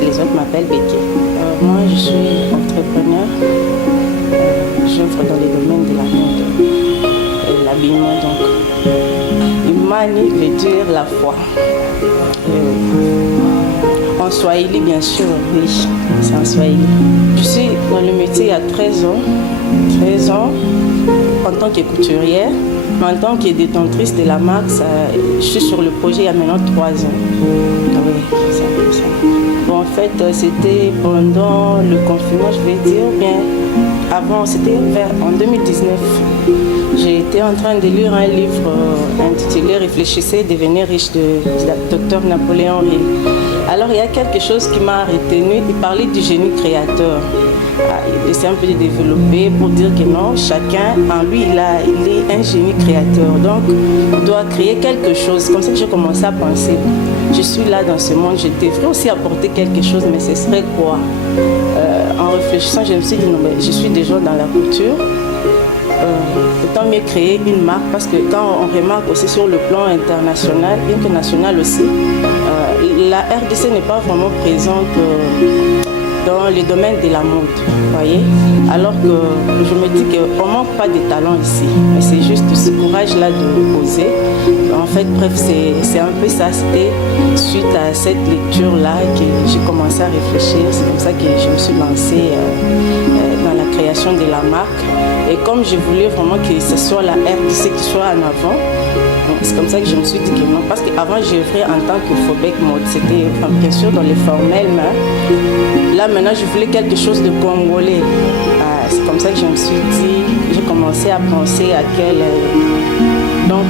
Les autres m'appellent Becky. Moi, je suis entrepreneur. J'œuvre dans les domaines de la mode et de l'habillement. Donc, Imani veut dire la foi. En Swahili, bien sûr, oui, c'est en Swahili. Je suis dans le métier il y a 13 ans. 13 ans en tant que couturière. En tant que détentrice de la marque, je suis sur le projet il y a maintenant 3 ans. Oui, c'est un peu ça. Bon, en fait, c'était pendant le confinement, je vais dire, bien avant, c'était en 2019. J'étais en train de lire un livre intitulé « Réfléchissez, devenez riche » de Dr Napoléon Hill. Alors, il y a quelque chose qui m'a retenu. Il parlait du génie créateur. Il essaie un peu de développer pour dire que non, chacun en lui, il est un génie créateur. Donc, on doit créer quelque chose. Comme ça que j'ai commencé à penser. Je suis là dans ce monde, je devrais aussi apporter quelque chose, mais ce serait quoi? En réfléchissant, je me suis dit, non, mais je suis déjà dans la couture. Autant mieux créer une marque, parce que quand on remarque aussi sur le plan international, international aussi, la RDC n'est pas vraiment présente dans les domaines de la mode, voyez. Alors que je me dis qu'on ne manque pas de talent ici, mais c'est juste ce courage-là de oser. En fait, bref, c'est un peu ça. C'était suite à cette lecture-là que j'ai commencé à réfléchir. C'est comme ça que je me suis lancée dans la création de la marque. Et comme je voulais vraiment que ce soit la RDC qui soit en avant, c'est comme ça que je me suis dit que non. Parce qu'avant, j'œuvrais en tant que Fobec Mode. C'était bien sûr dans les formels, mais là maintenant, je voulais quelque chose de congolais. C'est comme ça que je me suis dit, j'ai commencé à penser à quel nom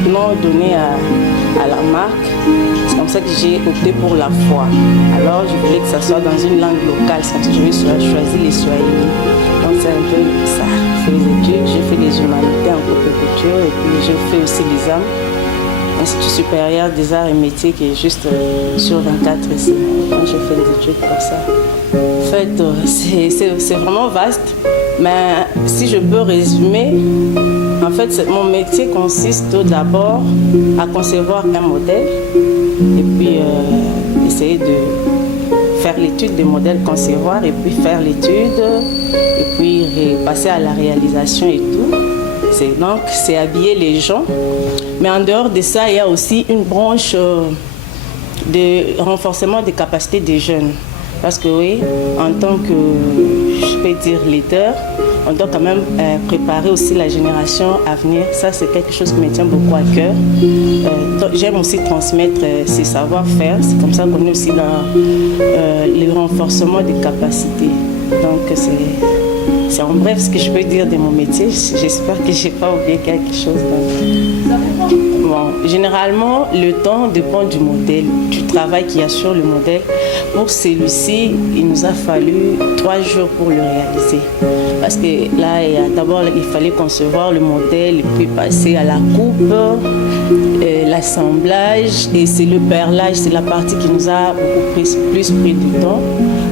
donner à la marque. C'est comme ça que j'ai opté pour la foi. Alors, je voulais que ça soit dans une langue locale. C'est comme ça que je vais choisir les Swahili. Donc, c'est un peu ça. Je fais les études, j'ai fait les humanités en coupe et couture, et puis j'ai fait aussi les arts. Institut supérieur des arts et métiers qui est juste sur 24 ici. Moi, j'ai fait des études pour ça. En fait, c'est vraiment vaste, mais si je peux résumer, en fait, mon métier consiste d'abord à concevoir un modèle et puis essayer de faire l'étude des modèles, concevoir et puis faire l'étude et puis passer à la réalisation et tout. Donc, c'est habiller les gens. Mais en dehors de ça, il y a aussi une branche de renforcement des capacités des jeunes. Parce que oui, en tant que, je peux dire, leader, on doit quand même préparer aussi la génération à venir. Ça, c'est quelque chose qui me tient beaucoup à cœur. J'aime aussi transmettre ces savoir-faire. C'est comme ça qu'on est aussi dans le renforcement des capacités. Donc, c'est en bref ce que je peux dire de mon métier. J'espère que je n'ai pas oublié quelque chose. Bon, généralement, le temps dépend du modèle, du travail qu'il y a sur le modèle. Pour celui-ci, il nous a fallu 3 jours pour le réaliser. Parce que là, d'abord, il fallait concevoir le modèle et puis passer à la coupe, l'assemblage, et c'est le perlage, c'est la partie qui nous a beaucoup plus pris du temps.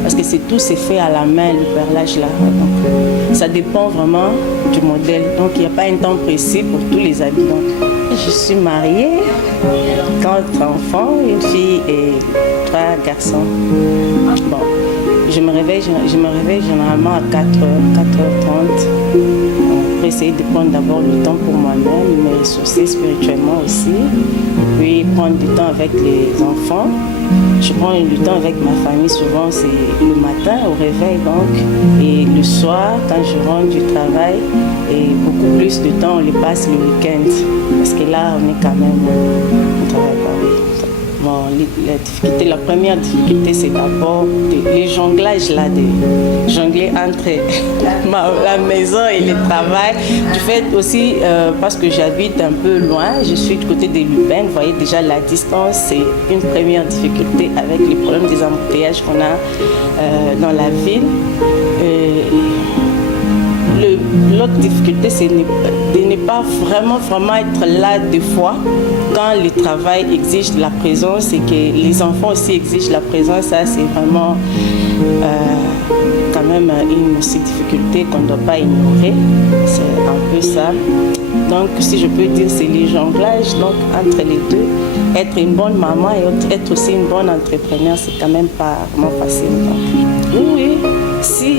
Parce que tout s'est fait à la main, le perlage là. Donc, ça dépend vraiment du modèle. Donc, il n'y a pas un temps précis pour tous les habits. Donc, je suis mariée, 4 enfants, une fille et 3 garçons. Bon, je me réveille généralement à 4h30. Pour essayer de prendre d'abord le temps pour moi-même, me ressourcer spirituellement aussi. Et puis prendre du temps avec les enfants. Je prends du temps avec ma famille, souvent c'est le matin au réveil donc, et le soir quand je rentre du travail, et beaucoup plus de temps on le passe le week-end, parce que là on est quand même, on travaille pas, oui. Bon, la première difficulté c'est d'abord les jonglages là, de jongler entre la maison et le travail. Du fait aussi, parce que j'habite un peu loin, je suis du côté des Lubin, vous voyez déjà la distance, c'est une première difficulté avec les problèmes des embouteillages qu'on a dans la ville. l'autre difficulté, c'est de ne pas vraiment être là des fois quand le travail exige la présence et que les enfants aussi exigent la présence. Ça, c'est vraiment quand même une aussi difficulté qu'on ne doit pas ignorer. C'est un peu ça. Donc, si je peux dire, c'est les jonglages donc, entre les deux. Être une bonne maman et être aussi une bonne entrepreneur, c'est quand même pas vraiment facile. Donc, oui, si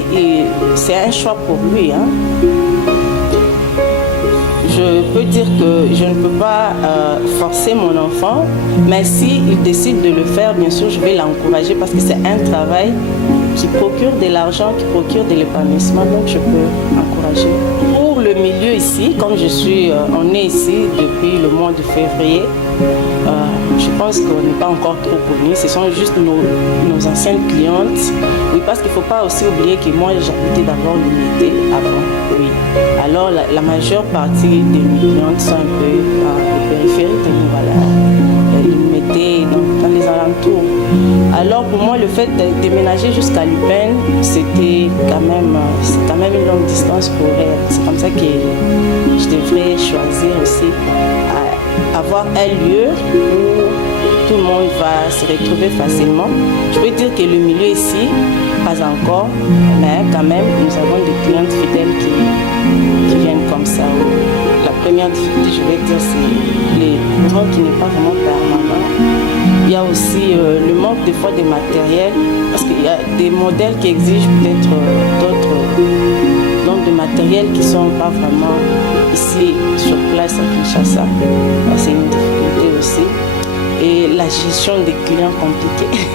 c'est un choix pour lui, hein. Je peux dire que je ne peux pas forcer mon enfant, mais s'il décide de le faire, bien sûr, je vais l'encourager parce que c'est un travail qui procure de l'argent, qui procure de l'épanouissement, donc je peux encourager. Pour le milieu ici, comme on est ici depuis le mois de février, je pense qu'on n'est pas encore trop connus, ce sont juste nos anciennes clientes. Oui, parce qu'il ne faut pas aussi oublier que moi j'habitais d'abord l'unité avant, oui. Alors la majeure partie de mes clientes sont un peu les périphériques, voilà, l'unité, dans les alentours. Alors pour moi le fait de déménager jusqu'à Lupin, c'était quand même une longue distance pour elle. C'est comme ça que je devrais choisir aussi avoir un lieu où tout le monde va se retrouver facilement. Je peux dire que le milieu ici, pas encore, mais quand même, nous avons des clientes fidèles qui viennent comme ça. La première difficulté, je vais dire, c'est les courants qui n'est pas vraiment permanent. Il y a aussi le manque des fois de matériel, parce qu'il y a des modèles qui exigent peut-être d'autres donc de matériel qui ne sont pas vraiment ici sur place à Kinshasa. C'est une difficulté aussi. Et la gestion des clients compliquée.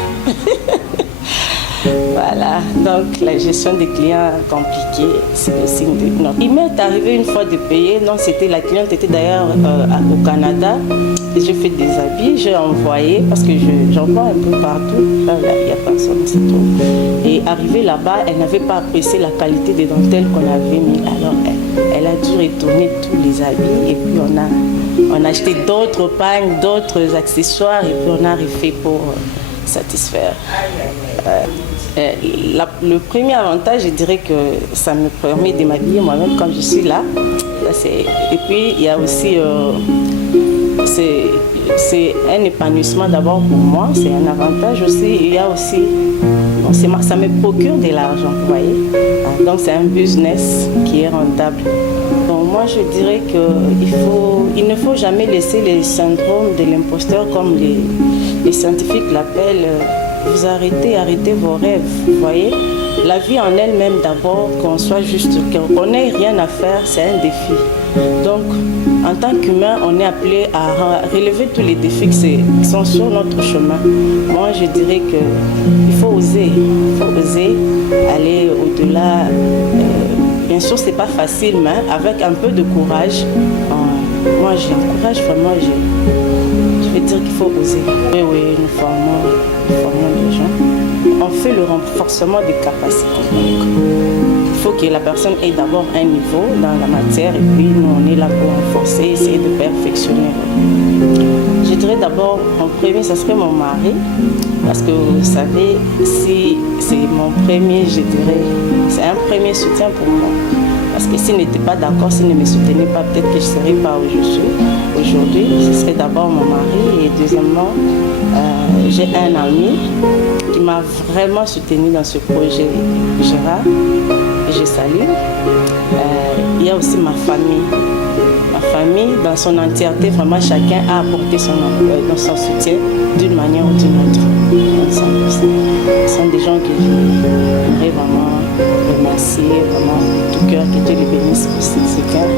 Voilà, donc la gestion des clients compliquée, c'est le signe de... Non. Il m'est arrivé une fois de payer, donc la cliente était d'ailleurs au Canada, et j'ai fait des habits, j'ai envoyé, parce que j'envoie un peu partout, là, il n'y a personne, c'est tout. Et arrivé là-bas, elle n'avait pas apprécié la qualité des dentelles qu'on avait mis, alors elle a dû retourner tous les habits, et puis on a acheté d'autres pagnes, d'autres accessoires, et puis on a refait pour satisfaire. Le premier avantage, je dirais que ça me permet de m'habiller moi-même quand je suis là. Et puis, il y a aussi, c'est un épanouissement d'abord pour moi, c'est un avantage aussi. Il y a aussi, ça me procure de l'argent, vous voyez. Donc, c'est un business qui est rentable. Donc, moi, je dirais qu'il ne faut jamais laisser les syndromes de l'imposteur, comme les scientifiques l'appellent. Vous arrêtez vos rêves, vous voyez. La vie en elle-même d'abord, qu'on soit juste, qu'on n'ait rien à faire, c'est un défi. Donc, en tant qu'humain, on est appelé à relever tous les défis qui sont sur notre chemin. Moi, je dirais qu'il faut oser aller au-delà. Bien sûr, c'est pas facile, mais avec un peu de courage, moi, j'encourage vraiment, je vais dire qu'il faut oser. Oui, nous formons des gens. On fait le renforcement des capacités. Donc, il faut que la personne ait d'abord un niveau dans la matière et puis nous, on est là pour renforcer, essayer de perfectionner. Je dirais d'abord, en premier, ce serait mon mari. Parce que vous savez, si c'est mon premier, je dirais, c'est un premier soutien pour moi. Parce que s'il n'était pas d'accord, s'il ne me soutenait pas, peut-être que je ne serais pas où je suis aujourd'hui. Ce serait d'abord mon mari. Et deuxièmement, j'ai un ami qui m'a vraiment soutenu dans ce projet, Gérard. Je salue. Il y a aussi ma famille. Ma famille, dans son entièreté, vraiment chacun a apporté son soutien d'une manière ou d'une autre. Ce sont des gens que j'aimerais vraiment remercier, vraiment de tout cœur, que Dieu les bénisse pour ces soutiens.